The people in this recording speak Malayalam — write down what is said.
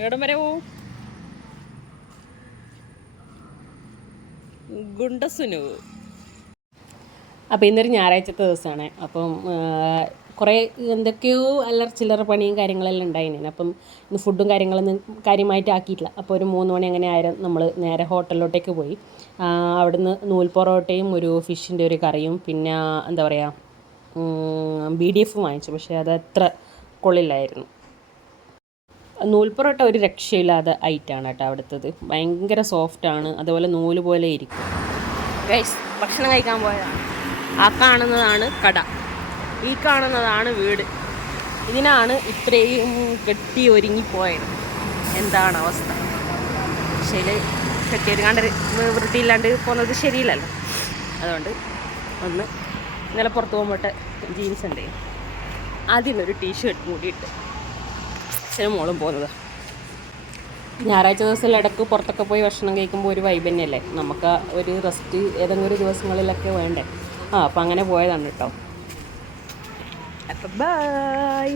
എവിടം വരെ പോവും? ഗുണ്ടസുനു. അപ്പോൾ ഇന്നൊരു ഞായറാഴ്ചത്തെ ദിവസമാണ്. അപ്പം കുറേ എന്തൊക്കെയോ ചില്ലറ പണിയും കാര്യങ്ങളെല്ലാം ഉണ്ടായിരുന്നു. അപ്പം ഇന്ന് ഫുഡും കാര്യങ്ങളൊന്നും കാര്യമായിട്ട് ആക്കിയിട്ടില്ല. അപ്പോൾ ഒരു 3 മണി അങ്ങനെ ആയിരുന്നു നമ്മൾ നേരെ ഹോട്ടലിലോട്ടേക്ക് പോയി. അവിടുന്ന് നൂൽ പൊറോട്ടയും ഒരു ഫിഷിൻ്റെ ഒരു കറിയും പിന്നെ എന്താ പറയുക BDF വാങ്ങിച്ചു. പക്ഷേ അത് അത്ര കൊള്ളില്ലായിരുന്നു. നൂൽ പൊറോട്ട ഒരു രക്ഷയില്ലാതെ ഐറ്റാണ് കേട്ടോ അവിടുത്തത്. ഭയങ്കര സോഫ്റ്റാണ്, അതുപോലെ നൂല് പോലെ ഇരിക്കും. ഗൈസ്, ഭക്ഷണം കഴിക്കാൻ പോയതാണ്. ആ കാണുന്നതാണ് കട, ഈ കാണുന്നതാണ് വീട്. ഇതിനാണ് ഇത്രയും കെട്ടി ഒരുങ്ങിപ്പോയത്. എന്താണ് അവസ്ഥ? ശരി, കെട്ടിയൊരു കണ്ട് വൃത്തിയില്ലാണ്ട് പോകുന്നത് ശരിയില്ലല്ലോ. അതുകൊണ്ട് ഒന്ന് ഇന്നലെ പുറത്ത് പോകുമ്പോട്ട് ജീൻസ് ഉണ്ട്, അതിനൊരു ടീഷർട്ട് കൂടിയിട്ട് അച്ഛനും മോളും പോകുന്നത്. ഞായറാഴ്ച ദിവസം ഇടയ്ക്ക് പുറത്തൊക്കെ പോയി ഭക്ഷണം കഴിക്കുമ്പോൾ ഒരു വൈബ് തന്നെയല്ലേ. നമുക്ക് ഒരു റെസ്റ്റ് ഏതെങ്കിലും ഒരു ദിവസങ്ങളിലൊക്കെ വേണ്ടേ. അപ്പം അങ്ങനെ പോയതാണ് കേട്ടോ. അപ്പം ബൈ.